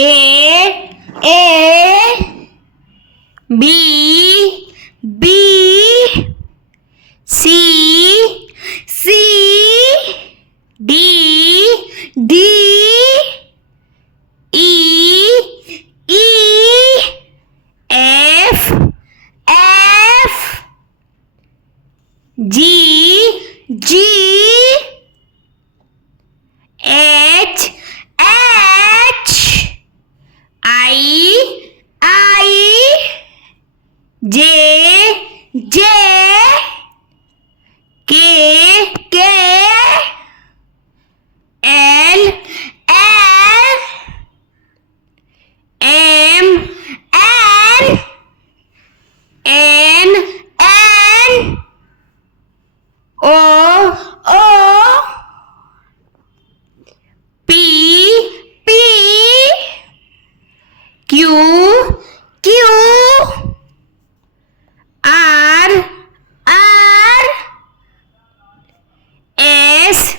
A B B C D E F G H I J K L M N O P Q R S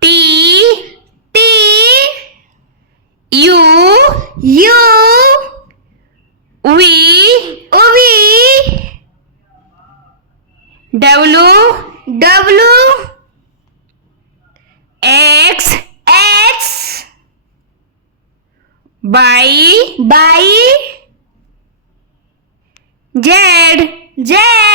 T U V W X by Z